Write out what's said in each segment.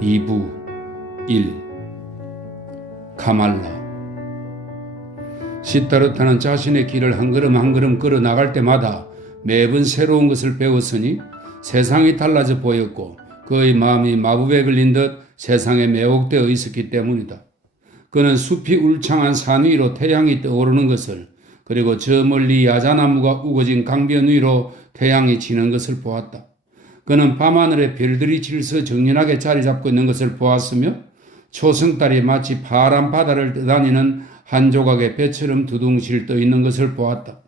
2부 1. 카말라. 시타르타는 자신의 길을 한 걸음 한 걸음 걸어 나갈 때마다 매번 새로운 것을 배웠으니 세상이 달라져 보였고 그의 마음이 마법에 걸린 듯 세상에 매혹되어 있었기 때문이다. 그는 숲이 울창한 산 위로 태양이 떠오르는 것을, 그리고 저 멀리 야자나무가 우거진 강변 위로 태양이 지는 것을 보았다. 그는 밤하늘에 별들이 질서 정연하게 자리 잡고 있는 것을 보았으며 초승달이 마치 파란 바다를 떠다니는 한 조각의 배처럼 두둥실 떠 있는 것을 보았다.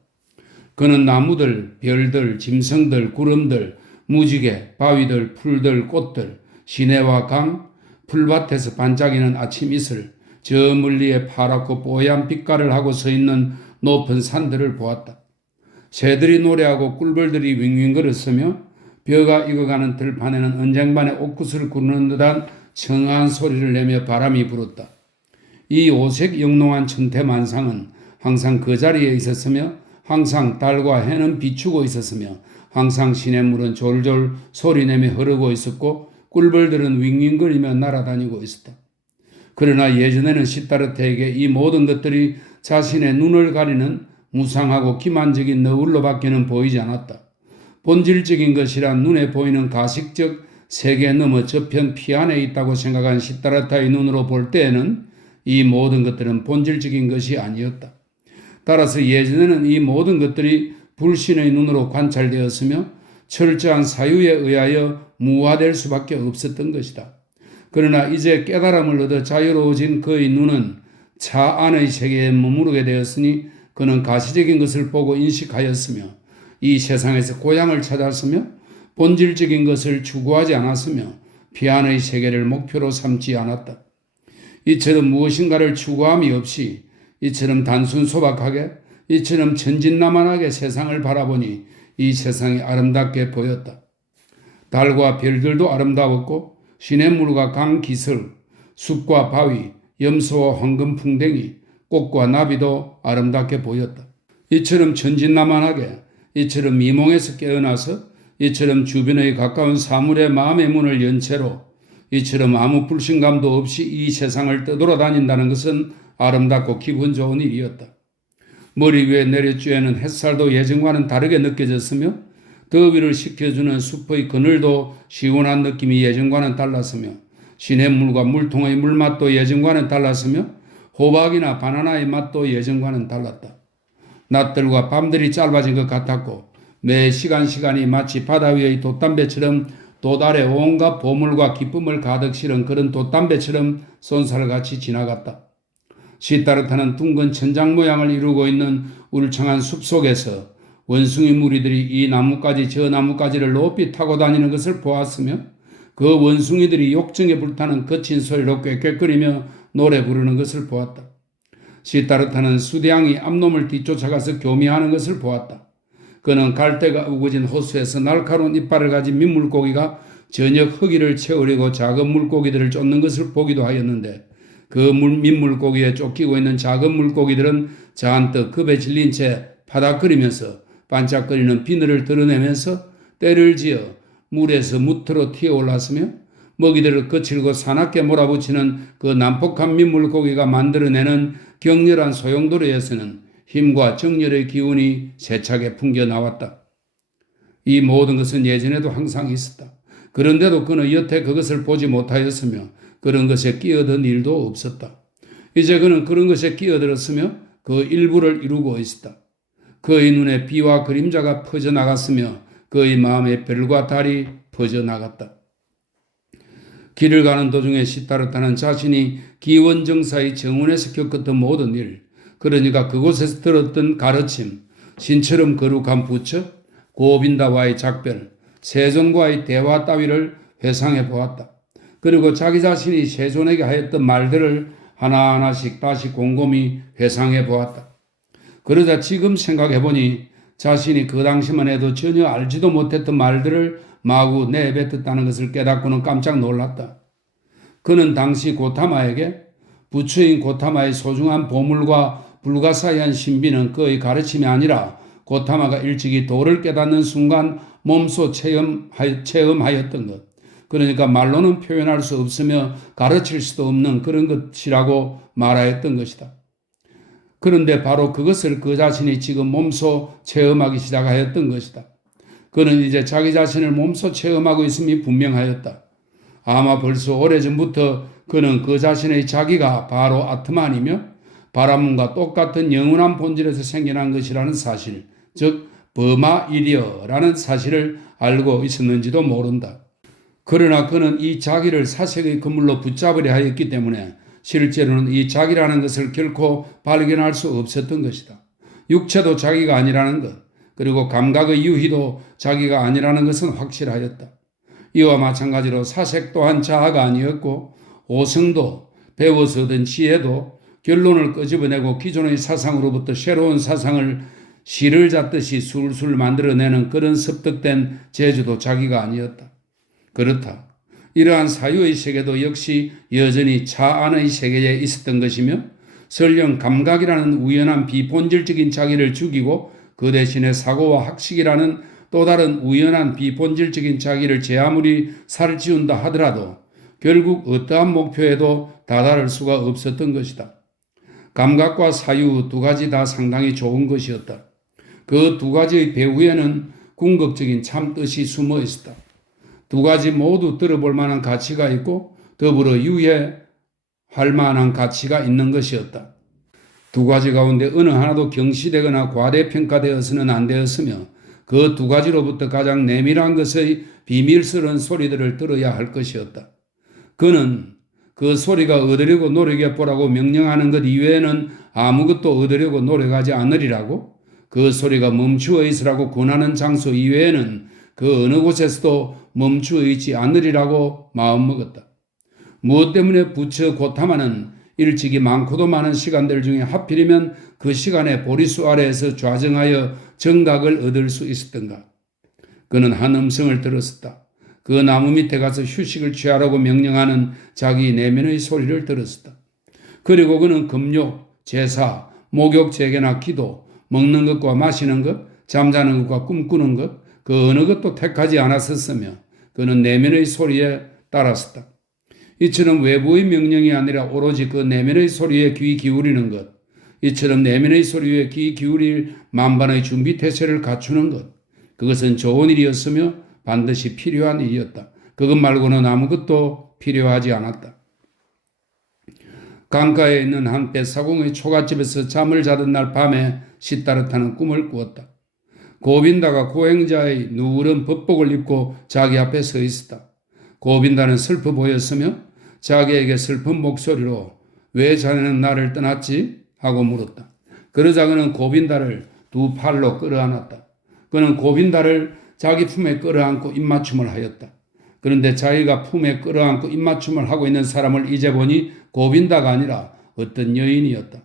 그는 나무들, 별들, 짐승들, 구름들, 무지개, 바위들, 풀들, 꽃들, 시내와 강, 풀밭에서 반짝이는 아침 이슬, 저 멀리에 파랗고 뽀얀 빛깔을 하고 서 있는 높은 산들을 보았다. 새들이 노래하고 꿀벌들이 윙윙거렸으며 벼가 익어가는 들판에는 언쟁반에 옥구슬을 구르는 듯한 청아한 소리를 내며 바람이 불었다. 이 오색 영롱한 천태만상은 항상 그 자리에 있었으며 항상 달과 해는 비추고 있었으며 항상 시냇물은 졸졸 소리내며 흐르고 있었고 꿀벌들은 윙윙거리며 날아다니고 있었다. 그러나 예전에는 시타르테에게 이 모든 것들이 자신의 눈을 가리는 무상하고 기만적인 너울로밖에는 보이지 않았다. 본질적인 것이란 눈에 보이는 가식적 세계 너머 저편 피안에 있다고 생각한 시타르타의 눈으로 볼 때에는 이 모든 것들은 본질적인 것이 아니었다. 따라서 예전에는 이 모든 것들이 불신의 눈으로 관찰되었으며 철저한 사유에 의하여 무화될 수밖에 없었던 것이다. 그러나 이제 깨달음을 얻어 자유로워진 그의 눈은 차 안의 세계에 머무르게 되었으니 그는 가시적인 것을 보고 인식하였으며 이 세상에서 고향을 찾았으며 본질적인 것을 추구하지 않았으며 피안의 세계를 목표로 삼지 않았다. 이처럼 무엇인가를 추구함이 없이 이처럼 단순 소박하게 이처럼 천진난만하게 세상을 바라보니 이 세상이 아름답게 보였다. 달과 별들도 아름다웠고 시냇물과 강 기슬, 숲과 바위, 염소와 황금 풍뎅이, 꽃과 나비도 아름답게 보였다. 이처럼 천진난만하게 이처럼 미몽에서 깨어나서 이처럼 주변의 가까운 사물의 마음의 문을 연 채로 이처럼 아무 불신감도 없이 이 세상을 떠돌아다닌다는 것은 아름답고 기분 좋은 일이었다. 머리 위에 내려쬐는 햇살도 예전과는 다르게 느껴졌으며 더위를 식혀주는 숲의 그늘도 시원한 느낌이 예전과는 달랐으며 시냇물과 물통의 물맛도 예전과는 달랐으며 호박이나 바나나의 맛도 예전과는 달랐다. 낮들과 밤들이 짧아진 것 같았고 매 시간이 마치 바다 위의 돛담배처럼 돛 아래 온갖 보물과 기쁨을 가득 실은 그런 돛담배처럼 쏜살같이 지나갔다. 시타르타는 둥근 천장 모양을 이루고 있는 울창한 숲속에서 원숭이 무리들이 이 나무까지 저 나무까지를 높이 타고 다니는 것을 보았으며 그 원숭이들이 욕정에 불타는 거친 소리로 꾀꾀거리며 노래 부르는 것을 보았다. 시타르타는 수대양이 암놈을 뒤쫓아가서 교미하는 것을 보았다. 그는 갈대가 우거진 호수에서 날카로운 이빨을 가진 민물고기가 저녁 허기를 채우려고 작은 물고기들을 쫓는 것을 보기도 하였는데 그 민물고기에 쫓기고 있는 작은 물고기들은 잔뜩 겁에 질린 채 파닥거리면서 반짝거리는 비늘을 드러내면서 떼를 지어 물에서 무트로 튀어올랐으며 먹이들을 거칠고 사납게 몰아붙이는 그 난폭한 민물고기가 만들어내는 격렬한 소용돌이에서는 힘과 정열의 기운이 세차게 풍겨 나왔다. 이 모든 것은 예전에도 항상 있었다. 그런데도 그는 여태 그것을 보지 못하였으며 그런 것에 끼어든 일도 없었다. 이제 그는 그런 것에 끼어들었으며 그 일부를 이루고 있었다. 그의 눈에 비와 그림자가 퍼져나갔으며 그의 마음에 별과 달이 퍼져나갔다. 길을 가는 도중에 시타르타는 자신이 기원정사의 정원에서 겪었던 모든 일, 그러니까 그곳에서 들었던 가르침, 신처럼 거룩한 부처, 고빈다와의 작별, 세존과의 대화 따위를 회상해 보았다. 그리고 자기 자신이 세존에게 하였던 말들을 하나하나씩 다시 곰곰이 회상해 보았다. 그러자 지금 생각해보니 자신이 그 당시만 해도 전혀 알지도 못했던 말들을 마구 내뱉었다는 것을 깨닫고는 깜짝 놀랐다. 그는 당시 고타마에게 부처인 고타마의 소중한 보물과 불가사의한 신비는 그의 가르침이 아니라 고타마가 일찍이 도를 깨닫는 순간 몸소 체험하였던 것, 그러니까 말로는 표현할 수 없으며 가르칠 수도 없는 그런 것이라고 말하였던 것이다. 그런데 바로 그것을 그 자신이 지금 몸소 체험하기 시작하였던 것이다. 그는 이제 자기 자신을 몸소 체험하고 있음이 분명하였다. 아마 벌써 오래전부터 그는 그 자신의 자기가 바로 아트만이며 바라문과 똑같은 영원한 본질에서 생겨난 것이라는 사실, 즉 버마이리어라는 사실을 알고 있었는지도 모른다. 그러나 그는 이 자기를 사색의 그물로 붙잡으려 하였기 때문에 실제로는 이 자기라는 것을 결코 발견할 수 없었던 것이다. 육체도 자기가 아니라는 것, 그리고 감각의 유희도 자기가 아니라는 것은 확실하였다. 이와 마찬가지로 사색 또한 자아가 아니었고 오성도 배워서 얻은 지혜도 결론을 끄집어내고 기존의 사상으로부터 새로운 사상을 실을 잡듯이 술술 만들어내는 그런 습득된 재주도 자기가 아니었다. 그렇다. 이러한 사유의 세계도 역시 여전히 차 안의 세계에 있었던 것이며 설령 감각이라는 우연한 비본질적인 자기를 죽이고 그 대신에 사고와 학식이라는 또 다른 우연한 비본질적인 자기를 제 아무리 살찌운다 하더라도 결국 어떠한 목표에도 다다를 수가 없었던 것이다. 감각과 사유 두 가지 다 상당히 좋은 것이었다. 그 두 가지의 배후에는 궁극적인 참뜻이 숨어 있었다. 두 가지 모두 들어볼 만한 가치가 있고 더불어 유해할 만한 가치가 있는 것이었다. 두 가지 가운데 어느 하나도 경시되거나 과대평가되어서는 안 되었으며 그 두 가지로부터 가장 내밀한 것의 비밀스러운 소리들을 들어야 할 것이었다. 그는 그 소리가 얻으려고 노력해보라고 명령하는 것 이외에는 아무것도 얻으려고 노력하지 않으리라고, 그 소리가 멈추어 있으라고 권하는 장소 이외에는 그 어느 곳에서도 멈추어 있지 않으리라고 마음먹었다. 무엇 때문에 부처 고타마는 일찍이 많고도 많은 시간들 중에 하필이면 그 시간에 보리수 아래에서 좌정하여 정각을 얻을 수 있었던가? 그는 한 음성을 들었었다. 그 나무 밑에 가서 휴식을 취하라고 명령하는 자기 내면의 소리를 들었었다. 그리고 그는 금욕, 제사, 목욕, 재개나 기도, 먹는 것과 마시는 것, 잠자는 것과 꿈꾸는 것, 그 어느 것도 택하지 않았었으며 그는 내면의 소리에 따랐었다. 이처럼 외부의 명령이 아니라 오로지 그 내면의 소리에 귀 기울이는 것, 이처럼 내면의 소리에 귀 기울일 만반의 준비 태세를 갖추는 것, 그것은 좋은 일이었으며 반드시 필요한 일이었다. 그것 말고는 아무것도 필요하지 않았다. 강가에 있는 한 뱃사공의 초가집에서 잠을 자던 날 밤에 시따르타는 꿈을 꾸었다. 고빈다가 고행자의 누런 법복을 입고 자기 앞에 서 있었다. 고빈다는 슬퍼 보였으며 자기에게 슬픈 목소리로 왜 자네는 나를 떠났지? 하고 물었다. 그러자 그는 고빈다를 두 팔로 끌어안았다. 그는 고빈다를 자기 품에 끌어안고 입맞춤을 하였다. 그런데 자기가 품에 끌어안고 입맞춤을 하고 있는 사람을 이제 보니 고빈다가 아니라 어떤 여인이었다.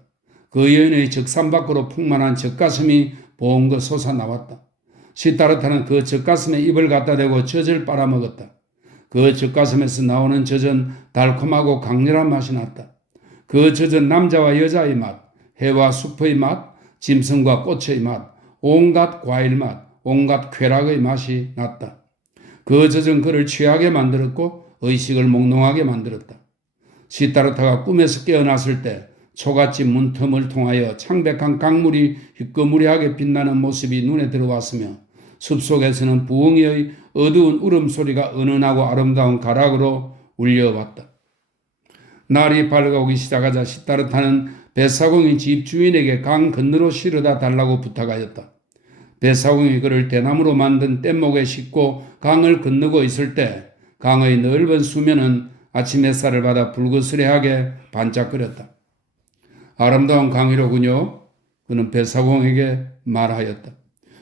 그 여인의 적산 밖으로 풍만한 젖가슴이 봉긋 솟아나왔다. 시타르타는 그 젖가슴에 입을 갖다 대고 젖을 빨아먹었다. 그 젖가슴에서 나오는 젖은 달콤하고 강렬한 맛이 났다. 그 젖은 남자와 여자의 맛, 해와 숲의 맛, 짐승과 꽃의 맛, 온갖 과일 맛, 온갖 쾌락의 맛이 났다. 그 젖은 그를 취하게 만들었고 의식을 몽롱하게 만들었다. 시타르타가 꿈에서 깨어났을 때 초가집 문틈을 통하여 창백한 강물이 희끄무리하게 빛나는 모습이 눈에 들어왔으며 숲속에서는 부엉이의 어두운 울음소리가 은은하고 아름다운 가락으로 울려왔다. 날이 밝아오기 시작하자 시타르타는 뱃사공이 집 주인에게 강 건너로 실어다 달라고 부탁하였다. 뱃사공이 그를 대나무로 만든 뗏목에 싣고 강을 건너고 있을 때 강의 넓은 수면은 아침 햇살을 받아 불그스레하게 반짝거렸다. 아름다운 강이로군요. 그는 뱃사공에게 말하였다.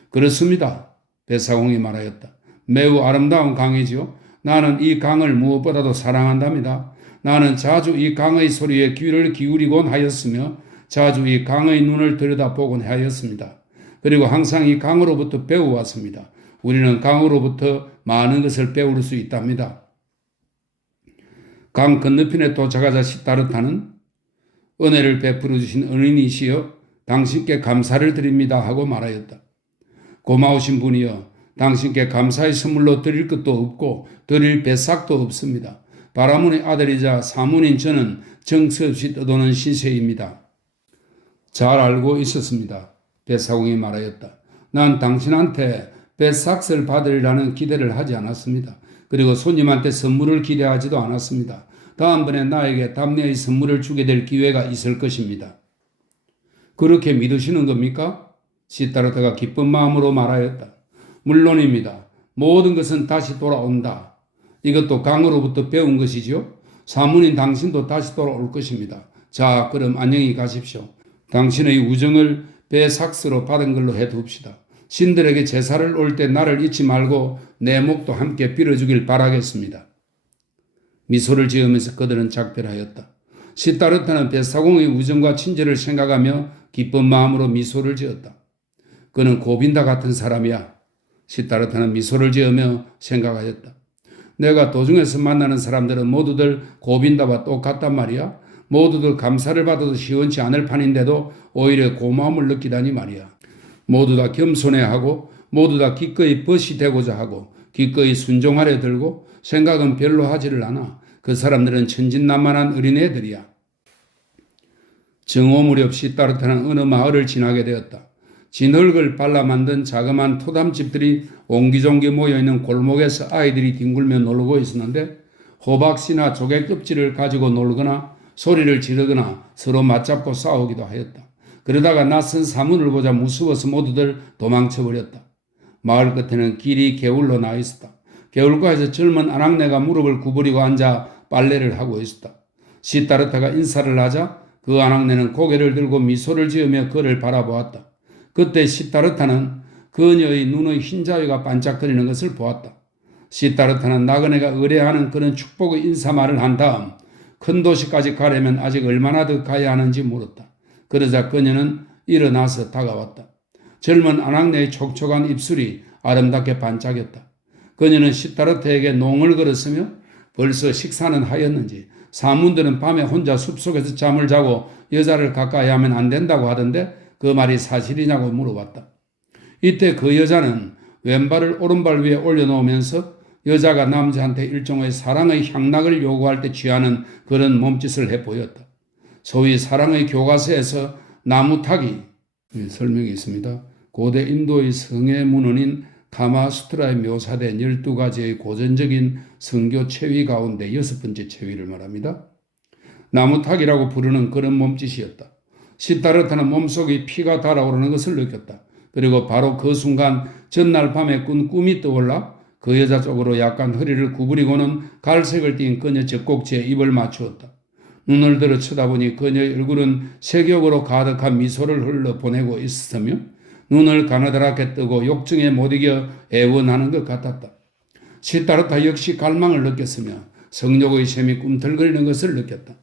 그렇습니다. 뱃사공이 말하였다. 매우 아름다운 강이지요. 나는 이 강을 무엇보다도 사랑한답니다. 나는 자주 이 강의 소리에 귀를 기울이곤 하였으며 자주 이 강의 눈을 들여다보곤 하였습니다. 그리고 항상 이 강으로부터 배워왔습니다. 우리는 강으로부터 많은 것을 배울 수 있답니다. 강 건너편에 도착하자 시타르타는 은혜를 베풀어 주신 은인이시여 당신께 감사를 드립니다 하고 말하였다. 고마우신 분이여 당신께 감사의 선물로 드릴 것도 없고 드릴 배삭도 없습니다. 바라문의 아들이자 사문인 저는 정처 없이 떠도는 신세입니다. 잘 알고 있었습니다. 벳사공이 말하였다. 난 당신한테 배삭을 받으리라는 기대를 하지 않았습니다. 그리고 손님한테 선물을 기대하지도 않았습니다. 다음번에 나에게 답례의 선물을 주게 될 기회가 있을 것입니다. 그렇게 믿으시는 겁니까? 시타르타가 기쁜 마음으로 말하였다. 물론입니다. 모든 것은 다시 돌아온다. 이것도 강으로부터 배운 것이지요. 사문인 당신도 다시 돌아올 것입니다. 자, 그럼 안녕히 가십시오. 당신의 우정을 배삭스로 받은 걸로 해둡시다. 신들에게 제사를 올 때 나를 잊지 말고 내 목도 함께 빌어주길 바라겠습니다. 미소를 지으면서 그들은 작별하였다. 시타르타는 벳사공의 우정과 친절을 생각하며 기쁜 마음으로 미소를 지었다. 그는 고빈다 같은 사람이야. 시타르타는 미소를 지으며 생각하였다. 내가 도중에서 만나는 사람들은 모두들 고빈다와 똑같단 말이야. 모두들 감사를 받아도 시원치 않을 판인데도 오히려 고마움을 느끼다니 말이야. 모두 다 겸손해하고 모두 다 기꺼이 벗이 되고자 하고 기꺼이 순종하려 들고 생각은 별로 하지를 않아. 그 사람들은 천진난만한 어린애들이야. 정오 무렵 시타르타는 어느 마을을 지나게 되었다. 진흙을 발라 만든 자그마한 토담집들이 옹기종기 모여있는 골목에서 아이들이 뒹굴며 놀고 있었는데 호박씨나 조개 껍질을 가지고 놀거나 소리를 지르거나 서로 맞잡고 싸우기도 하였다. 그러다가 낯선 사문을 보자 무서워서 모두들 도망쳐버렸다. 마을 끝에는 길이 개울로 나 있었다. 개울가에서 젊은 아낙네가 무릎을 구부리고 앉아 빨래를 하고 있었다. 시타르타가 인사를 하자 그 아낙네는 고개를 들고 미소를 지으며 그를 바라보았다. 그때 시타르타는 그녀의 눈의 흰자위가 반짝거리는 것을 보았다. 시타르타는 나그네가 의뢰하는 그런 축복의 인사말을 한 다음 큰 도시까지 가려면 아직 얼마나 더 가야 하는지 물었다. 그러자 그녀는 일어나서 다가왔다. 젊은 아낙네의 촉촉한 입술이 아름답게 반짝였다. 그녀는 시타르타에게 농을 걸었으며 벌써 식사는 하였는지 사문들은 밤에 혼자 숲속에서 잠을 자고 여자를 가까이 하면 안 된다고 하던데 그 말이 사실이냐고 물어봤다. 이때 그 여자는 왼발을 오른발 위에 올려놓으면서 여자가 남자한테 일종의 사랑의 향락을 요구할 때 취하는 그런 몸짓을 해 보였다. 소위 사랑의 교과서에서 나무타기 설명이 있습니다. 고대 인도의 성의 문헌인 카마수트라에 묘사된 12가지의 고전적인 성교 체위 가운데 6번째 체위를 말합니다. 나무타기라고 부르는 그런 몸짓이었다. 시타르타는 몸속에 피가 달아오르는 것을 느꼈다. 그리고 바로 그 순간 전날 밤에 꾼 꿈이 떠올라 그 여자 쪽으로 약간 허리를 구부리고는 갈색을 띤 그녀 젖꼭지에 입을 맞추었다. 눈을 들어 쳐다보니 그녀의 얼굴은 색욕으로 가득한 미소를 흘러보내고 있었으며 눈을 가느다랗게 뜨고 욕정에 못 이겨 애원하는 것 같았다. 시타르타 역시 갈망을 느꼈으며 성욕의 셈이 꿈틀거리는 것을 느꼈다.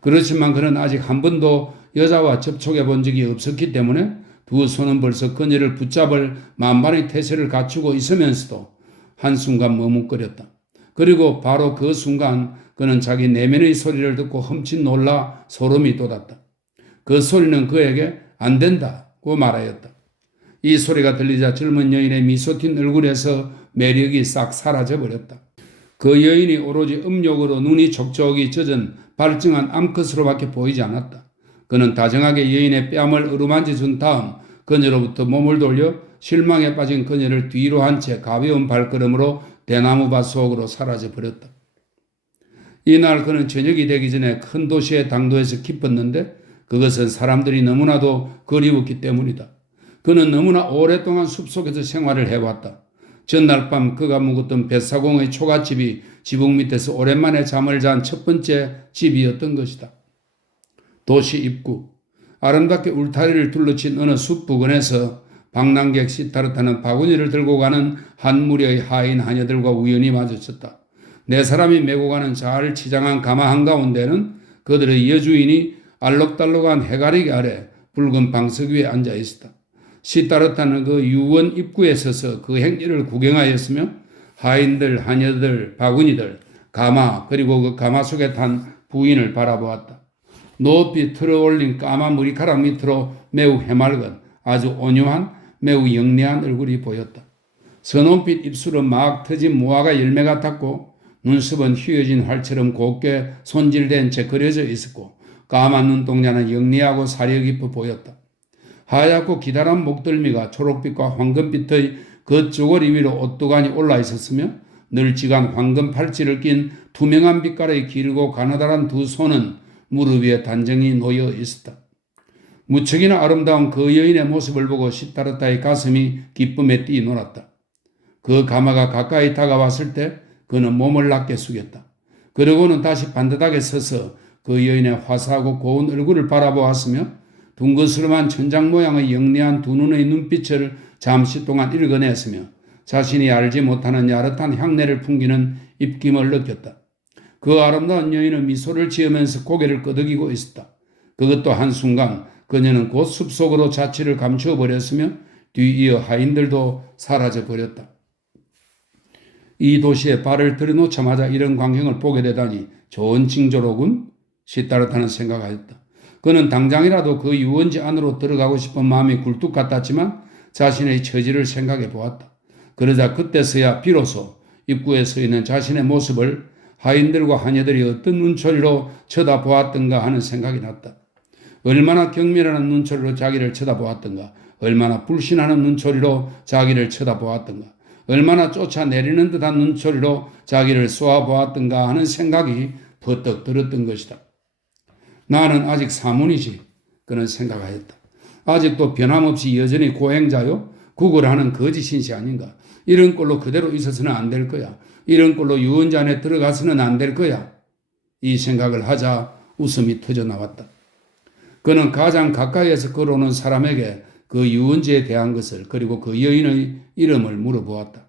그렇지만 그는 아직 한 번도 여자와 접촉해 본 적이 없었기 때문에 두 손은 벌써 그녀를 붙잡을 만반의 태세를 갖추고 있으면서도 한순간 머뭇거렸다. 그리고 바로 그 순간 그는 자기 내면의 소리를 듣고 흠칫 놀라 소름이 돋았다. 그 소리는 그에게 안 된다고 말하였다. 이 소리가 들리자 젊은 여인의 미소 튄 얼굴에서 매력이 싹 사라져버렸다. 그 여인이 오로지 음욕으로 눈이 촉촉이 젖은 발정한 암컷으로밖에 보이지 않았다. 그는 다정하게 여인의 뺨을 어루만져 준 다음 그녀로부터 몸을 돌려 실망에 빠진 그녀를 뒤로 한 채 가벼운 발걸음으로 대나무밭 속으로 사라져 버렸다. 이날 그는 저녁이 되기 전에 큰 도시의 당도에서 기뻤는데 그것은 사람들이 너무나도 그리웠기 때문이다. 그는 너무나 오랫동안 숲속에서 생활을 해왔다. 전날 밤 그가 묵었던 벳사공의 초가집이 지붕 밑에서 오랜만에 잠을 잔 첫 번째 집이었던 것이다. 도시 입구, 아름답게 울타리를 둘러친 어느 숲 부근에서 방랑객 시타르타는 바구니를 들고 가는 한 무리의 하인 하녀들과 우연히 마주쳤다. 네 사람이 메고 가는 잘 치장한 가마 한가운데는 그들의 여주인이 알록달록한 해가리기 아래 붉은 방석 위에 앉아 있었다. 시타르타는 그 유원 입구에 서서 그 행렬을 구경하였으며 하인들, 하녀들, 바구니들, 가마 그리고 그 가마 속에 탄 부인을 바라보았다. 높이 틀어올린 까만 머리카락 밑으로 매우 해맑은 아주 온유한 매우 영리한 얼굴이 보였다. 선홍빛 입술은 막 터진 무화과 열매 같았고 눈썹은 휘어진 활처럼 곱게 손질된 채 그려져 있었고 까만 눈동자는 영리하고 사려 깊어 보였다. 하얗고 기다란 목덜미가 초록빛과 황금빛의 겉저고리 위로 오뚜간이 올라 있었으며 널찍한 황금 팔찌를 낀 투명한 빛깔의 길고 가느다란 두 손은 무릎 위에 단정히 놓여 있었다. 무척이나 아름다운 그 여인의 모습을 보고 시타르타의 가슴이 기쁨에 뛰놀았다. 그 가마가 가까이 다가왔을 때 그는 몸을 낮게 숙였다. 그러고는 다시 반듯하게 서서 그 여인의 화사하고 고운 얼굴을 바라보았으며 둥그스름한 천장 모양의 영리한 두 눈의 눈빛을 잠시 동안 읽어냈으며 자신이 알지 못하는 야릇한 향내를 풍기는 입김을 느꼈다. 그 아름다운 여인은 미소를 지으면서 고개를 끄덕이고 있었다. 그것도 한순간 그녀는 곧 숲속으로 자취를 감추어 버렸으며 뒤이어 하인들도 사라져 버렸다. 이 도시에 발을 들여놓자마자 이런 광경을 보게 되다니 좋은 징조로군. 시타르타는 생각하였다. 그는 당장이라도 그 유원지 안으로 들어가고 싶은 마음이 굴뚝 같았지만 자신의 처지를 생각해 보았다. 그러자 그때서야 비로소 입구에 서 있는 자신의 모습을 하인들과 하녀들이 어떤 눈초리로 쳐다보았던가 하는 생각이 났다. 얼마나 경멸하는 눈초리로 자기를 쳐다보았던가, 얼마나 불신하는 눈초리로 자기를 쳐다보았던가, 얼마나 쫓아내리는 듯한 눈초리로 자기를 쏘아보았던가 하는 생각이 퍼뜩 들었던 것이다. 나는 아직 사문이지. 그는 생각하였다. 아직도 변함없이 여전히 고행자요? 구걸하는 거짓 신시 아닌가. 이런 꼴로 그대로 있어서는 안 될 거야. 이런 꼴로 유언자 안에 들어가서는 안 될 거야. 이 생각을 하자 웃음이 터져 나왔다. 그는 가장 가까이에서 걸어오는 사람에게 그 유언지에 대한 것을 그리고 그 여인의 이름을 물어보았다.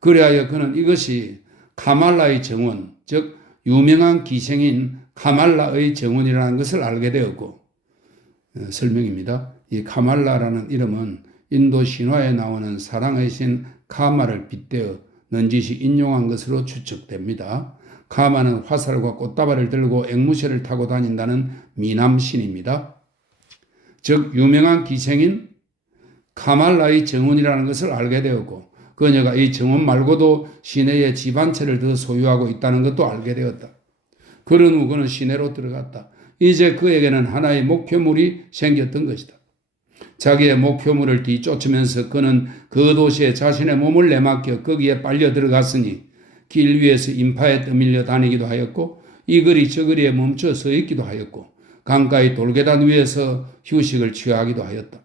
그리하여 그는 이것이 카말라의 정원, 즉 유명한 기생인 카말라의 정원이라는 것을 알게 되었고, 설명입니다. 이 카말라라는 이름은 인도 신화에 나오는 사랑의 신 카마를 빗대어 넌지시 인용한 것으로 추측됩니다. 카마는 화살과 꽃다발을 들고 앵무새를 타고 다닌다는 미남신입니다. 즉 유명한 기생인 카말라의 정원이라는 것을 알게 되었고 그녀가 이 정원 말고도 시내에 집 한 채를 더 소유하고 있다는 것도 알게 되었다. 그런 후 그는 시내로 들어갔다. 이제 그에게는 하나의 목표물이 생겼던 것이다. 자기의 목표물을 뒤쫓으면서 그는 그 도시에 자신의 몸을 내맡겨 거기에 빨려 들어갔으니 길 위에서 인파에 떠밀려 다니기도 하였고 이 거리 저 거리에 멈춰 서 있기도 하였고 강가의 돌계단 위에서 휴식을 취하기도 하였다.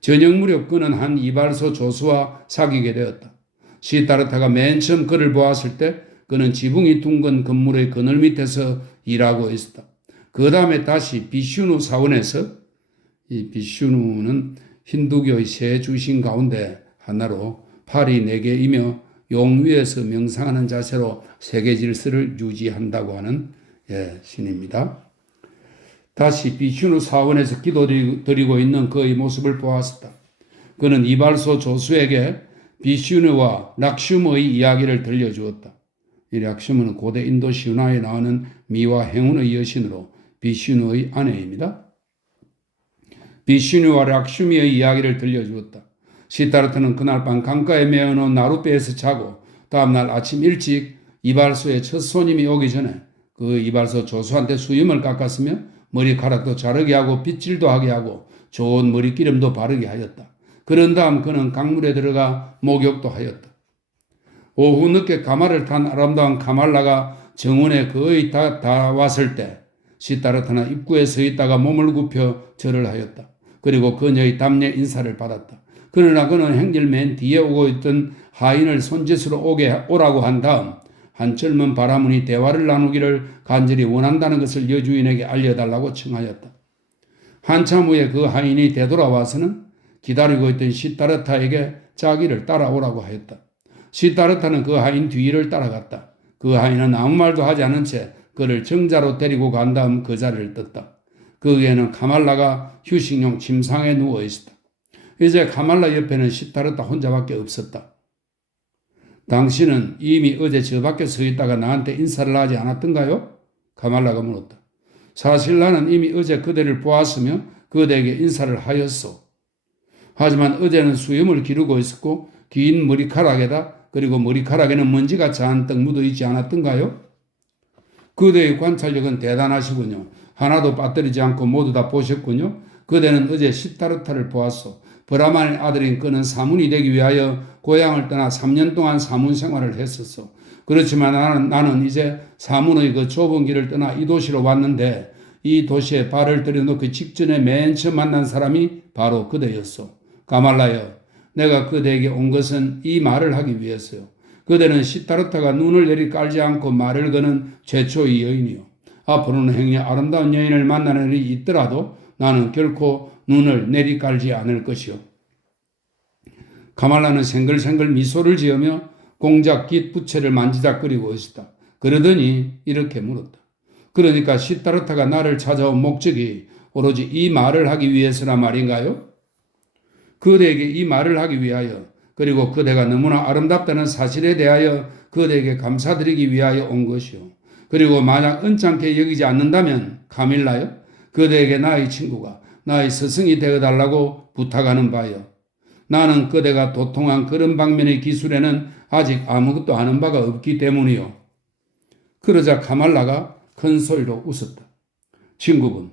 저녁 무렵 그는 한 이발소 조수와 사귀게 되었다. 시타르타가 맨 처음 그를 보았을 때 그는 지붕이 둥근 건물의 그늘 밑에서 일하고 있었다. 그 다음에 다시 비슈누 사원에서, 이 비슈누는 힌두교의 세 주신 가운데 하나로 팔이 4개이며 용 위에서 명상하는 자세로 세계 질서를 유지한다고 하는 신입니다. 다시 비슈누 사원에서 기도드리고 있는 그의 모습을 보았었다. 그는 이발소 조수에게 비슈누와 락슈머의 이야기를 들려주었다. 이 락슈머는 고대 인도 신화에 나오는 미와 행운의 여신으로 비슈누의 아내입니다. 비슈누와 락슈미의 이야기를 들려주었다. 시타르타는 그날 밤 강가에 메어놓은 나룻배에서 자고 다음날 아침 일찍 이발소에 첫 손님이 오기 전에 그 이발소 조수한테 수염을 깎았으며 머리카락도 자르게 하고 빗질도 하게 하고 좋은 머리기름도 바르게 하였다. 그런 다음 그는 강물에 들어가 목욕도 하였다. 오후 늦게 가마를 탄 아름다운 카말라가 정원에 거의 다 왔을 때 시타르타는 입구에 서 있다가 몸을 굽혀 절을 하였다. 그리고 그녀의 담례 인사를 받았다. 그러나 그는 행길 맨 뒤에 오고 있던 하인을 손짓으로 오라고 한 다음 한 젊은 바라문이 대화를 나누기를 간절히 원한다는 것을 여주인에게 알려달라고 청하였다. 한참 후에 그 하인이 되돌아와서는 기다리고 있던 시타르타에게 자기를 따라오라고 하였다. 시타르타는 그 하인 뒤를 따라갔다. 그 하인은 아무 말도 하지 않은 채 그를 정자로 데리고 간 다음 그 자리를 떴다. 그 위에는 카말라가 휴식용 침상에 누워 있었다. 이제 카말라 옆에는 시타르타 혼자밖에 없었다. 당신은 이미 어제 저 밖에 서 있다가 나한테 인사를 하지 않았던가요? 카말라가 물었다. 사실 나는 이미 어제 그대를 보았으며 그대에게 인사를 하였소. 하지만 어제는 수염을 기르고 있었고 긴 머리카락에다 그리고 머리카락에는 먼지가 잔뜩 묻어 있지 않았던가요? 그대의 관찰력은 대단하시군요. 하나도 빠뜨리지 않고 모두 다 보셨군요. 그대는 어제 시타르타를 보았소. 브라만의 아들인 그는 사문이 되기 위하여 고향을 떠나 3년 동안 사문 생활을 했었어. 그렇지만 나는 이제 사문의 그 좁은 길을 떠나 이 도시로 왔는데 이 도시에 발을 들여놓기 직전에 맨 처음 만난 사람이 바로 그대였소. 가말라여, 내가 그대에게 온 것은 이 말을 하기 위해서요. 그대는 시타르타가 눈을 내리 깔지 않고 말을 거는 최초의 여인이요. 앞으로는 행여 아름다운 여인을 만나는 일이 있더라도 나는 결코 눈을 내리 깔지 않을 것이요. 가말라는 생글생글 미소를 지으며 공작 깃 부채를 만지작거리고 있었다. 그러더니 이렇게 물었다. 그러니까 시타르타가 나를 찾아온 목적이 오로지 이 말을 하기 위해서라 말인가요? 그대에게 이 말을 하기 위하여 그리고 그대가 너무나 아름답다는 사실에 대하여 그대에게 감사드리기 위하여 온 것이요. 그리고 만약 언짢게 여기지 않는다면 카밀라요, 그대에게 나의 친구가 나의 스승이 되어달라고 부탁하는 바요. 나는 그대가 도통한 그런 방면의 기술에는 아직 아무것도 아는 바가 없기 때문이요. 그러자 카말라가 큰 소리로 웃었다. 친구분,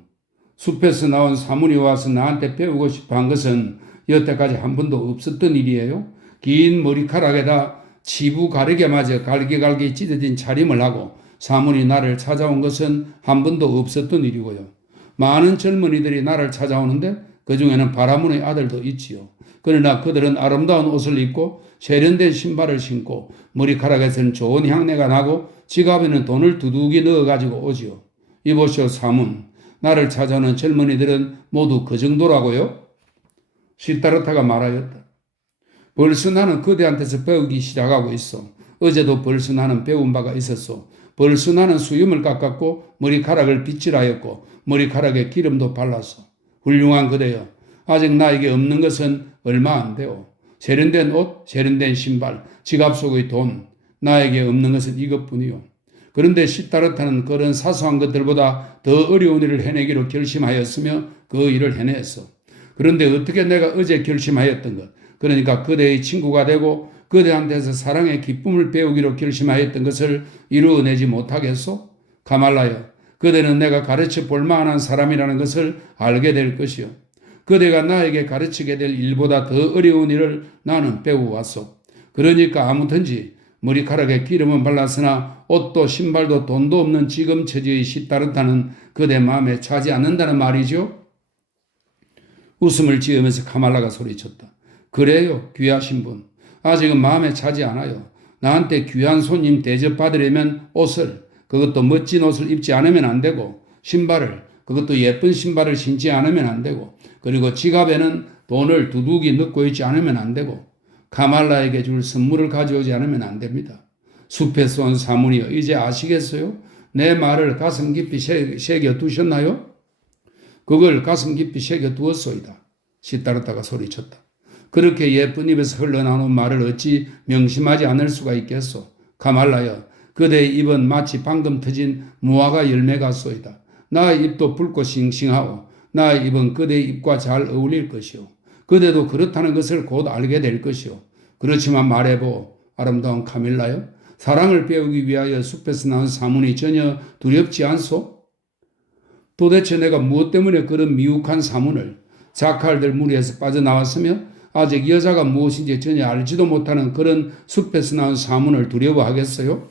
숲에서 나온 사문이 와서 나한테 배우고 싶어 한 것은 여태까지 한 번도 없었던 일이에요. 긴 머리카락에다 치부 가르게 맞아 갈기갈기 찢어진 차림을 하고 사문이 나를 찾아온 것은 한 번도 없었던 일이고요. 많은 젊은이들이 나를 찾아오는데 그 중에는 바라문의 아들도 있지요. 그러나 그들은 아름다운 옷을 입고 세련된 신발을 신고 머리카락에서는 좋은 향내가 나고 지갑에는 돈을 두둑이 넣어가지고 오지요. 이보시오 사문, 나를 찾아오는 젊은이들은 모두 그 정도라고요? 시타르타가 말하였다. 벌써 나는 그대한테서 배우기 시작하고 있어. 어제도 벌써 나는 배운 바가 있었소. 벌써 나는 수염을 깎았고 머리카락을 빗질하였고 머리카락에 기름도 발랐소. 훌륭한 그대여. 아직 나에게 없는 것은 얼마 안 돼요. 세련된 옷, 세련된 신발, 지갑 속의 돈. 나에게 없는 것은 이것뿐이요. 그런데 시타르타는 그런 사소한 것들보다 더 어려운 일을 해내기로 결심하였으며 그 일을 해냈어. 그런데 어떻게 내가 어제 결심하였던 것, 그러니까 그대의 친구가 되고 그대한테서 사랑의 기쁨을 배우기로 결심하였던 것을 이루어내지 못하겠소? 가말라여, 그대는 내가 가르쳐 볼 만한 사람이라는 것을 알게 될 것이요. 그대가 나에게 가르치게 될 일보다 더 어려운 일을 나는 배워왔소. 그러니까 아무튼지 머리카락에 기름은 발랐으나 옷도 신발도 돈도 없는 지금 처지의 시타르타는 그대 마음에 차지 않는다는 말이죠? 웃음을 지으면서 카말라가 소리쳤다. 그래요, 귀하신 분. 아직은 마음에 차지 않아요. 나한테 귀한 손님 대접받으려면 옷을, 그것도 멋진 옷을 입지 않으면 안 되고, 신발을, 그것도 예쁜 신발을 신지 않으면 안 되고, 그리고 지갑에는 돈을 두둑이 넣고 있지 않으면 안 되고, 카말라에게 줄 선물을 가져오지 않으면 안 됩니다. 숲에서 온 사문이여, 이제 아시겠어요? 내 말을 가슴 깊이 새겨 두셨나요? 그걸 가슴 깊이 새겨 두었소이다. 시타르타가 소리쳤다. 그렇게 예쁜 입에서 흘러나오는 말을 어찌 명심하지 않을 수가 있겠소. 카말라여, 그대의 입은 마치 방금 터진 무화과 열매 같소이다. 나의 입도 붉고 싱싱하오. 나의 입은 그대의 입과 잘 어울릴 것이오. 그대도 그렇다는 것을 곧 알게 될 것이오. 그렇지만 말해보, 아름다운 카밀라여, 사랑을 배우기 위하여 숲에서 나온 사문이 전혀 두렵지 않소? 도대체 내가 무엇 때문에 그런 미혹한 사문을 자칼들 무리에서 빠져나왔으며 아직 여자가 무엇인지 전혀 알지도 못하는 그런 숲에서 나온 사문을 두려워하겠어요?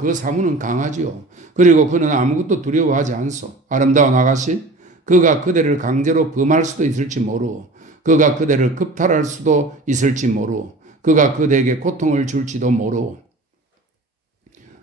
그 사문은 강하지요. 그리고 그는 아무것도 두려워하지 않소. 아름다운 아가씨, 그가 그대를 강제로 범할 수도 있을지 모르오. 그가 그대를 급탈할 수도 있을지 모르오. 그가 그대에게 고통을 줄지도 모르오.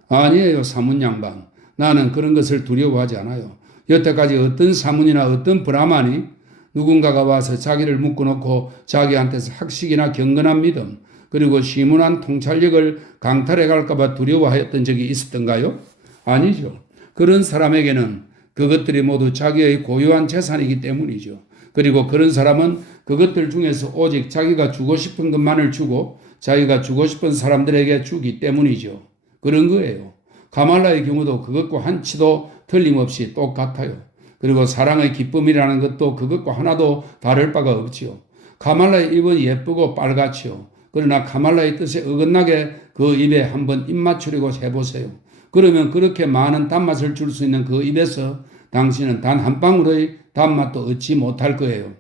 아니에요, 사문 양반. 나는 그런 것을 두려워하지 않아요. 여태까지 어떤 사문이나 어떤 브라만이 누군가가 와서 자기를 묶어놓고 자기한테서 학식이나 경건한 믿음 그리고 시문한 통찰력을 강탈해 갈까봐 두려워하였던 적이 있었던가요? 아니죠. 그런 사람에게는 그것들이 모두 자기의 고유한 재산이기 때문이죠. 그리고 그런 사람은 그것들 중에서 오직 자기가 주고 싶은 것만을 주고 자기가 주고 싶은 사람들에게 주기 때문이죠. 그런 거예요. 가말라의 경우도 그것과 한치도 틀림없이 똑같아요. 그리고 사랑의 기쁨이라는 것도 그것과 하나도 다를 바가 없지요. 카말라의 입은 예쁘고 빨갛지요. 그러나 카말라의 뜻에 어긋나게 그 입에 한번 입 맞추려고 해보세요. 그러면 그렇게 많은 단맛을 줄 수 있는 그 입에서 당신은 단 한 방울의 단맛도 얻지 못할 거예요.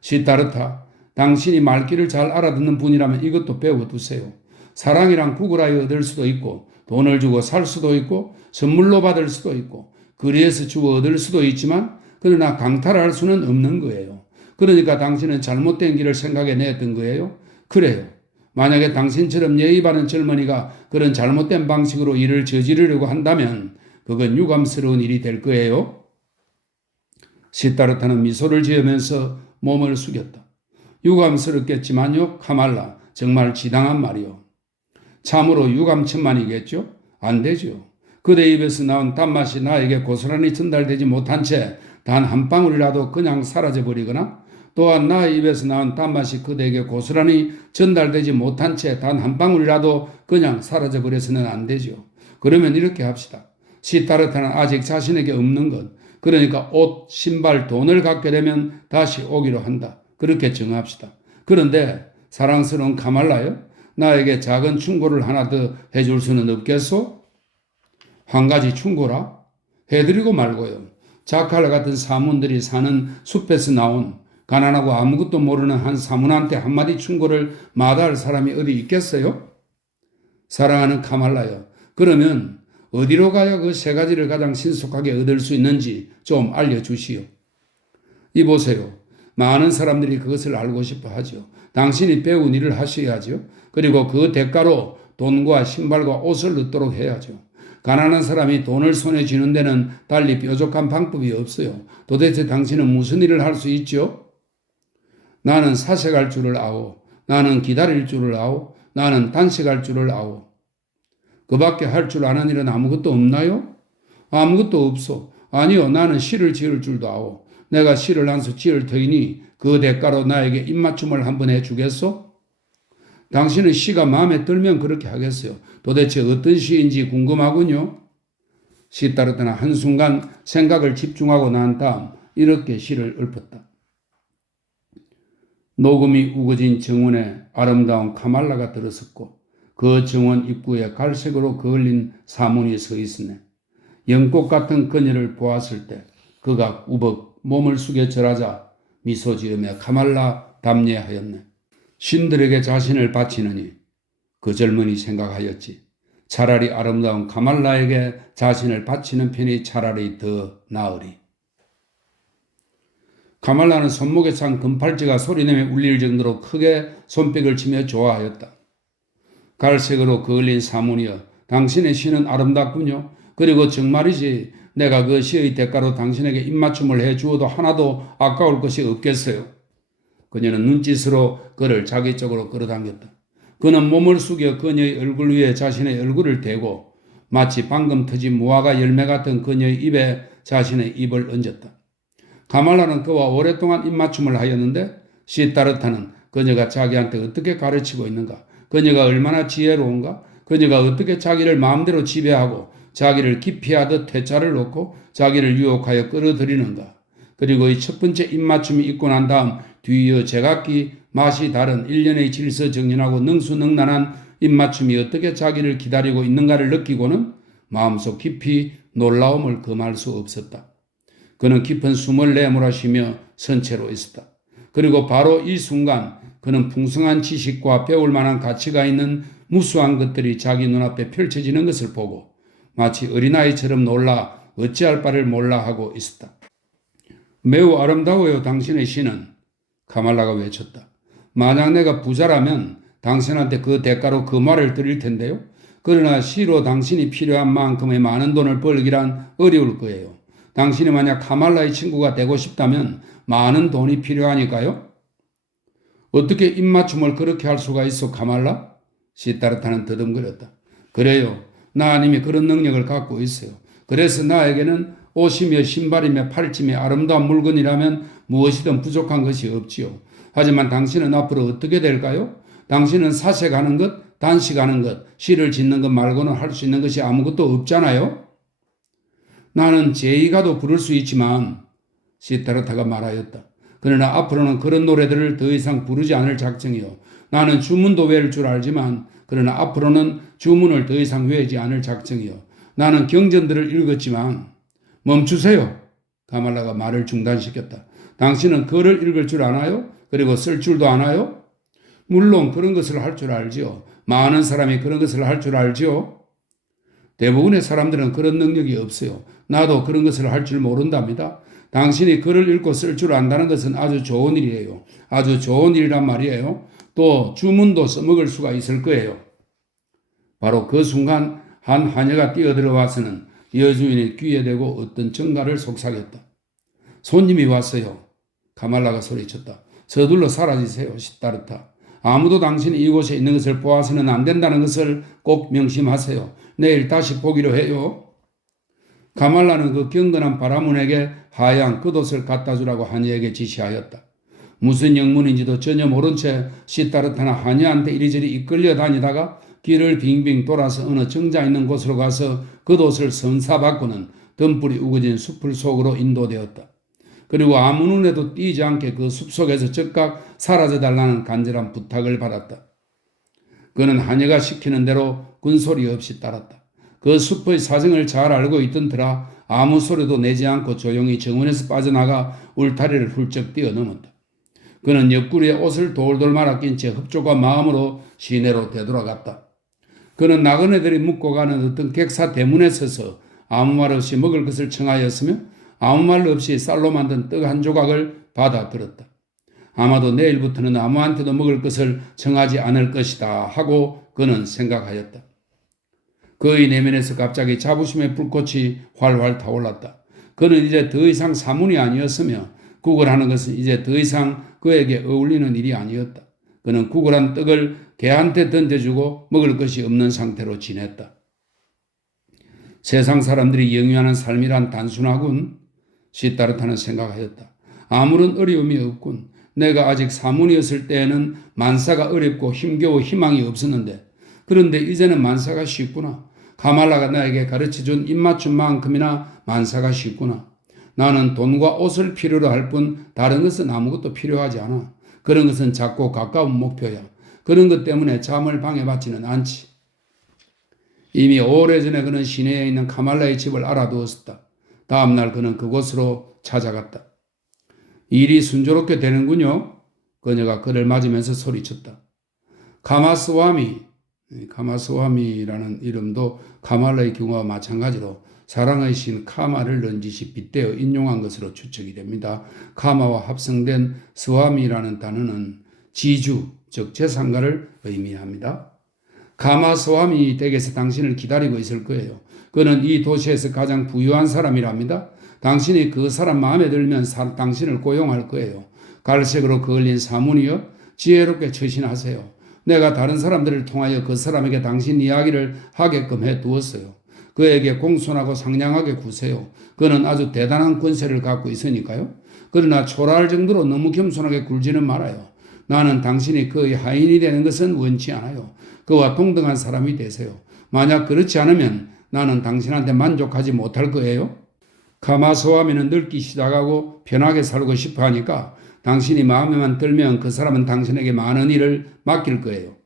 시타르타, 당신이 말귀를 잘 알아듣는 분이라면 이것도 배워두세요. 사랑이란 구걸하여 얻을 수도 있고 돈을 주고 살 수도 있고 선물로 받을 수도 있고 거리에서 주고 얻을 수도 있지만 그러나 강탈할 수는 없는 거예요. 그러니까 당신은 잘못된 길을 생각해냈던 거예요. 그래요. 만약에 당신처럼 예의 바른 젊은이가 그런 잘못된 방식으로 일을 저지르려고 한다면 그건 유감스러운 일이 될 거예요. 시타르타는 미소를 지으면서 몸을 숙였다. 유감스럽겠지만요, 카말라, 정말 지당한 말이요. 참으로 유감천만이겠죠? 안 되죠. 그대 입에서 나온 단맛이 나에게 고스란히 전달되지 못한 채 단 한 방울이라도 그냥 사라져버리거나 또한 나의 입에서 나온 단맛이 그대에게 고스란히 전달되지 못한 채 단 한 방울이라도 그냥 사라져버려서는 안 되죠. 그러면 이렇게 합시다. 시타르타는 아직 자신에게 없는 것, 그러니까 옷, 신발, 돈을 갖게 되면 다시 오기로 한다. 그렇게 정합시다. 그런데 사랑스러운 카말라요? 나에게 작은 충고를 하나 더 해줄 수는 없겠소? 한 가지 충고라? 해드리고 말고요. 자칼라 같은 사문들이 사는 숲에서 나온 가난하고 아무것도 모르는 한 사문한테 한마디 충고를 마다할 사람이 어디 있겠어요? 사랑하는 카말라요. 그러면 어디로 가야 그 세 가지를 가장 신속하게 얻을 수 있는지 좀 알려주시오. 이보세요. 많은 사람들이 그것을 알고 싶어 하죠. 당신이 배운 일을 하셔야죠. 그리고 그 대가로 돈과 신발과 옷을 얻도록 해야죠. 가난한 사람이 돈을 손에 쥐는 데는 달리 뾰족한 방법이 없어요. 도대체 당신은 무슨 일을 할 수 있죠? 나는 사색할 줄을 아오. 나는 기다릴 줄을 아오. 나는 단식할 줄을 아오. 그 밖에 할 줄 아는 일은 아무것도 없나요? 아무것도 없어. 아니요, 나는 시를 지을 줄도 아오. 내가 시를 한 수 지을 터이니 그 대가로 나에게 입맞춤을 한번 해주겠소? 당신은 시가 마음에 들면 그렇게 하겠어요. 도대체 어떤 시인지 궁금하군요. 시타르타는 한순간 생각을 집중하고 난 다음 이렇게 시를 읊었다. 녹음이 우거진 정원에 아름다운 카말라가 들어섰고 그 정원 입구에 갈색으로 그을린 사문이 서 있으네. 연꽃 같은 그녀를 보았을 때 그가 우벅 몸을 숙여 절하자 미소 지으며 카말라 답례하였네. 신들에게 자신을 바치느니 그 젊은이 생각하였지. 차라리 아름다운 카말라에게 자신을 바치는 편이 차라리 더 나으리. 카말라는 손목에 찬 금팔찌가 소리내며 울릴 정도로 크게 손뼉을 치며 좋아하였다. 갈색으로 그을린 사문이여, 당신의 시는 아름답군요. 그리고 정말이지 내가 그 시의 대가로 당신에게 입맞춤을 해주어도 하나도 아까울 것이 없겠어요. 그녀는 눈짓으로 그를 자기 쪽으로 끌어당겼다. 그는 몸을 숙여 그녀의 얼굴 위에 자신의 얼굴을 대고 마치 방금 터진 무화과 열매 같은 그녀의 입에 자신의 입을 얹었다. 카말라는 그와 오랫동안 입맞춤을 하였는데 시타르타는 그녀가 자기한테 어떻게 가르치고 있는가, 그녀가 얼마나 지혜로운가, 그녀가 어떻게 자기를 마음대로 지배하고 자기를 기피하듯 퇴짜를 놓고 자기를 유혹하여 끌어들이는가, 그리고 이 첫 번째 입맞춤이 있고 난 다음 뒤이어 제각기 맛이 다른 일련의 질서정연하고 능수능란한 입맞춤이 어떻게 자기를 기다리고 있는가를 느끼고는 마음속 깊이 놀라움을 금할 수 없었다. 그는 깊은 숨을 내몰아쉬며 선체로 있었다. 그리고 바로 이 순간 그는 풍성한 지식과 배울 만한 가치가 있는 무수한 것들이 자기 눈앞에 펼쳐지는 것을 보고 마치 어린아이처럼 놀라 어찌할 바를 몰라 하고 있었다. 매우 아름다워요, 당신의 시는. 카말라가 외쳤다. 만약 내가 부자라면 당신한테 그 대가로 그 말을 드릴 텐데요. 그러나 시로 당신이 필요한 만큼의 많은 돈을 벌기란 어려울 거예요. 당신이 만약 카말라의 친구가 되고 싶다면 많은 돈이 필요하니까요. 어떻게 입맞춤을 그렇게 할 수가 있어, 카말라? 시타르타는 더듬거렸다. 그래요. 나 아님이 그런 능력을 갖고 있어요. 그래서 나에게는 옷이며 신발이며 팔찌며 아름다운 물건이라면 무엇이든 부족한 것이 없지요. 하지만 당신은 앞으로 어떻게 될까요? 당신은 사색하는 것, 단식하는 것, 시를 짓는 것 말고는 할 수 있는 것이 아무것도 없잖아요. 나는 제의가도 부를 수 있지만 시타르타가 말하였다. 그러나 앞으로는 그런 노래들을 더 이상 부르지 않을 작정이요. 나는 주문도 외울 줄 알지만 그러나 앞으로는 주문을 더 이상 외우지 않을 작정이요. 나는 경전들을 읽었지만 멈추세요. 가말라가 말을 중단시켰다. 당신은 글을 읽을 줄 아나요? 그리고 쓸 줄도 아나요? 물론 그런 것을 할 줄 알지요. 많은 사람이 그런 것을 할 줄 알지요. 대부분의 사람들은 그런 능력이 없어요. 나도 그런 것을 할 줄 모른답니다. 당신이 글을 읽고 쓸 줄 안다는 것은 아주 좋은 일이에요. 아주 좋은 일이란 말이에요. 또 주문도 써먹을 수가 있을 거예요. 바로 그 순간 한 하녀가 뛰어들어와서는 여주인의 귀에 대고 어떤 정가를 속삭였다. 손님이 왔어요. 가말라가 소리쳤다. 서둘러 사라지세요, 시타르타. 아무도 당신이 이곳에 있는 것을 보아서는 안 된다는 것을 꼭 명심하세요. 내일 다시 보기로 해요. 가말라는 그 경건한 바라문에게 하얀 겉옷을 갖다 주라고 하녀에게 지시하였다. 무슨 영문인지도 전혀 모른 채 시타르타나 하녀한테 이리저리 이끌려 다니다가 길을 빙빙 돌아서 어느 정자 있는 곳으로 가서 겉옷을 선사받고는 덤불이 우거진 숲을 속으로 인도되었다. 그리고 아무 눈에도 띄지 않게 그 숲속에서 즉각 사라져달라는 간절한 부탁을 받았다. 그는 하녀가 시키는 대로 군소리 없이 따랐다. 그 숲의 사정을 잘 알고 있던 터라 아무 소리도 내지 않고 조용히 정원에서 빠져나가 울타리를 훌쩍 뛰어넘었다. 그는 옆구리에 옷을 돌돌 말아 낀 채 흡족한 마음으로 시내로 되돌아갔다. 그는 나그네들이 묵고 가는 어떤 객사 대문에 서서 아무 말 없이 먹을 것을 청하였으며 아무 말 없이 쌀로 만든 떡 한 조각을 받아들었다. 아마도 내일부터는 아무한테도 먹을 것을 청하지 않을 것이다 하고 그는 생각하였다. 그의 내면에서 갑자기 자부심의 불꽃이 활활 타올랐다. 그는 이제 더 이상 사문이 아니었으며 구걸하는 것은 이제 더 이상 그에게 어울리는 일이 아니었다. 그는 구걸한 떡을 개한테 던져주고 먹을 것이 없는 상태로 지냈다. 세상 사람들이 영위하는 삶이란 단순하군. 시타르타는 생각하였다. 아무런 어려움이 없군. 내가 아직 사문이었을 때에는 만사가 어렵고 힘겨워 희망이 없었는데 그런데 이제는 만사가 쉽구나. 가말라가 나에게 가르쳐준 입맞춤만큼이나 만사가 쉽구나. 나는 돈과 옷을 필요로 할 뿐 다른 것은 아무것도 필요하지 않아. 그런 것은 작고 가까운 목표야. 그런 것 때문에 잠을 방해받지는 않지. 이미 오래전에 그는 시내에 있는 카말라의 집을 알아두었었다. 다음날 그는 그곳으로 찾아갔다. 일이 순조롭게 되는군요. 그녀가 그를 맞으면서 소리쳤다. 카마스와미라는 이름도 카말라의 경우와 마찬가지로 사랑의 신 카마를 넌지시 빗대어 인용한 것으로 추측이 됩니다. 카마와 합성된 스와미라는 단어는 지주, 즉 재상가를 의미합니다. 카마스와미 댁에서 당신을 기다리고 있을 거예요. 그는 이 도시에서 가장 부유한 사람이랍니다. 당신이 그 사람 마음에 들면 당신을 고용할 거예요. 갈색으로 그을린 사문이여 지혜롭게 처신하세요. 내가 다른 사람들을 통하여 그 사람에게 당신 이야기를 하게끔 해두었어요. 그에게 공손하고 상냥하게 구세요. 그는 아주 대단한 권세를 갖고 있으니까요. 그러나 초라할 정도로 너무 겸손하게 굴지는 말아요. 나는 당신이 그의 하인이 되는 것은 원치 않아요. 그와 동등한 사람이 되세요. 만약 그렇지 않으면 나는 당신한테 만족하지 못할 거예요. 카마스와미는 늙기 시작하고 편하게 살고 싶어 하니까 당신이 마음에만 들면 그 사람은 당신에게 많은 일을 맡길 거예요.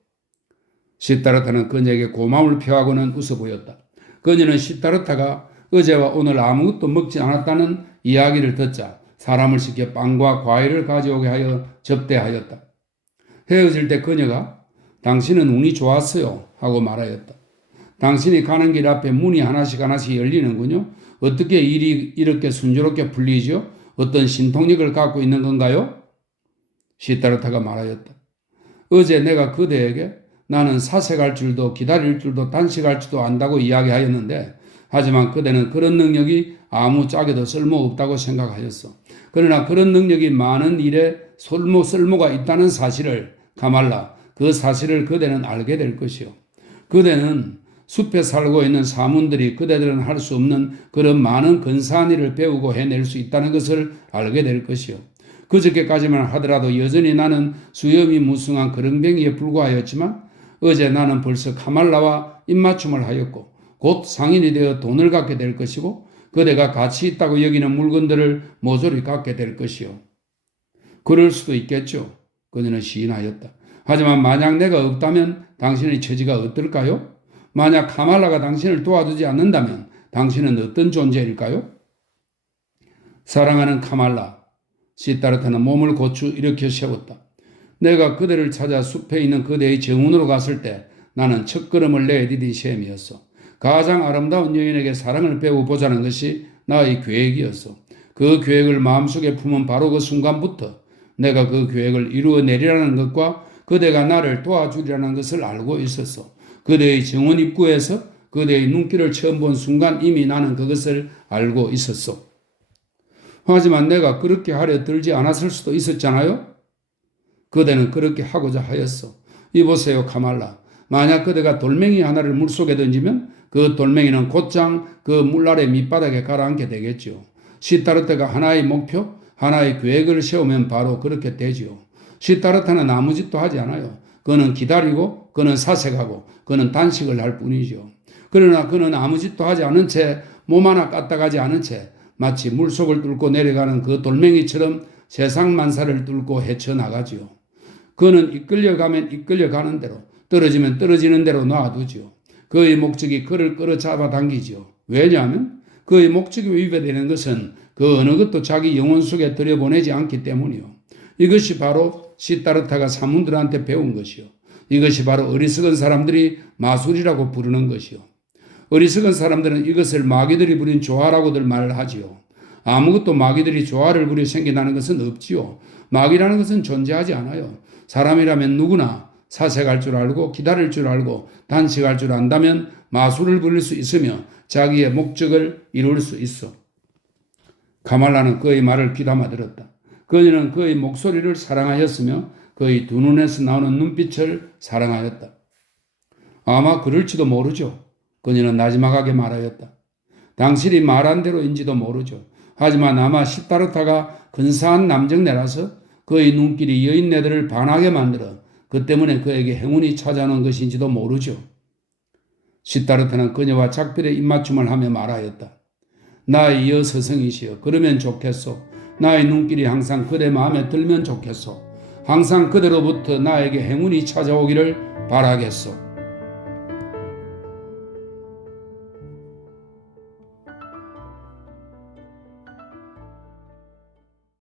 시타르타는 그녀에게 고마움을 표하고는 웃어 보였다. 그녀는 시타르타가 어제와 오늘 아무것도 먹지 않았다는 이야기를 듣자 사람을 시켜 빵과 과일을 가져오게 하여 접대하였다. 헤어질 때 그녀가 당신은 운이 좋았어요 하고 말하였다. 당신이 가는 길 앞에 문이 하나씩 열리는군요. 어떻게 일이 이렇게 순조롭게 풀리죠? 어떤 신통력을 갖고 있는 건가요? 시타르타가 말하였다. 어제 내가 그대에게 나는 사색할 줄도 기다릴 줄도 단식할 줄도 안다고 이야기하였는데 하지만 그대는 그런 능력이 아무짝에도 쓸모없다고 생각하였어. 그러나 그런 능력이 많은 일에 쓸모가 있다는 사실을 가말라 그 사실을 그대는 알게 될 것이요. 그대는 숲에 살고 있는 사문들이 그대들은 할 수 없는 그런 많은 근사한 일을 배우고 해낼 수 있다는 것을 알게 될 것이요. 그저께까지만 하더라도 여전히 나는 수염이 무성한 그렁뱅이에 불과하였지만 어제 나는 벌써 카말라와 입맞춤을 하였고 곧 상인이 되어 돈을 갖게 될 것이고 그대가 가치 있다고 여기는 물건들을 모조리 갖게 될 것이요. 그럴 수도 있겠죠. 그녀는 시인하였다. 하지만 만약 내가 없다면 당신의 처지가 어떨까요? 만약 카말라가 당신을 도와주지 않는다면 당신은 어떤 존재일까요? 사랑하는 카말라, 시다르타는 몸을 고추 일으켜 세웠다. 내가 그대를 찾아 숲에 있는 그대의 정원으로 갔을 때 나는 첫걸음을 내디딘 셈이었어. 가장 아름다운 여인에게 사랑을 배워보자는 것이 나의 계획이었어. 그 계획을 마음속에 품은 바로 그 순간부터 내가 그 계획을 이루어내리라는 것과 그대가 나를 도와주리라는 것을 알고 있었어. 그대의 정원 입구에서 그대의 눈길을 처음 본 순간 이미 나는 그것을 알고 있었어. 하지만 내가 그렇게 하려 들지 않았을 수도 있었잖아요. 그대는 그렇게 하고자 하였어. 이보세요, 카말라. 만약 그대가 돌멩이 하나를 물속에 던지면 그 돌멩이는 곧장 그 물 아래 밑바닥에 가라앉게 되겠죠. 시타르타가 하나의 목표, 하나의 계획을 세우면 바로 그렇게 되지요. 시타르타는 아무 짓도 하지 않아요. 그는 기다리고, 그는 사색하고, 그는 단식을 할 뿐이죠. 그러나 그는 아무 짓도 하지 않은 채, 몸 하나 까딱하지 않은 채, 마치 물속을 뚫고 내려가는 그 돌멩이처럼 세상 만사를 뚫고 헤쳐나가지요. 그는 이끌려가면 이끌려가는 대로, 떨어지면 떨어지는 대로 놔두지요. 그의 목적이 그를 끌어잡아 당기지요. 왜냐하면 그의 목적이 위배되는 것은 그 어느 것도 자기 영혼 속에 들여보내지 않기 때문이요. 이것이 바로 시다르타가 사문들한테 배운 것이요. 이것이 바로 어리석은 사람들이 마술이라고 부르는 것이요. 어리석은 사람들은 이것을 마귀들이 부린 조화라고들 말을 하지요. 아무것도 마귀들이 조화를 부려 생겨나는 것은 없지요. 마귀라는 것은 존재하지 않아요. 사람이라면 누구나 사색할 줄 알고 기다릴 줄 알고 단식할 줄 안다면 마술을 부릴 수 있으며 자기의 목적을 이룰 수 있어. 카말라는 그의 말을 귀담아 들었다. 그녀는 그의 목소리를 사랑하였으며 그의 두 눈에서 나오는 눈빛을 사랑하였다. 아마 그럴지도 모르죠. 그녀는 나지막하게 말하였다. 당신이 말한 대로인지도 모르죠. 하지만 아마 시다르타가 근사한 남정네라서 그의 눈길이 여인네들을 반하게 만들어 그 때문에 그에게 행운이 찾아오는 것인지도 모르죠. 시다르타는 그녀와 작별의 입맞춤을 하며 말하였다. 나의 여서성이시여, 그러면 좋겠소. 나의 눈길이 항상 그대 마음에 들면 좋겠소. 항상 그대로부터 나에게 행운이 찾아오기를 바라겠소.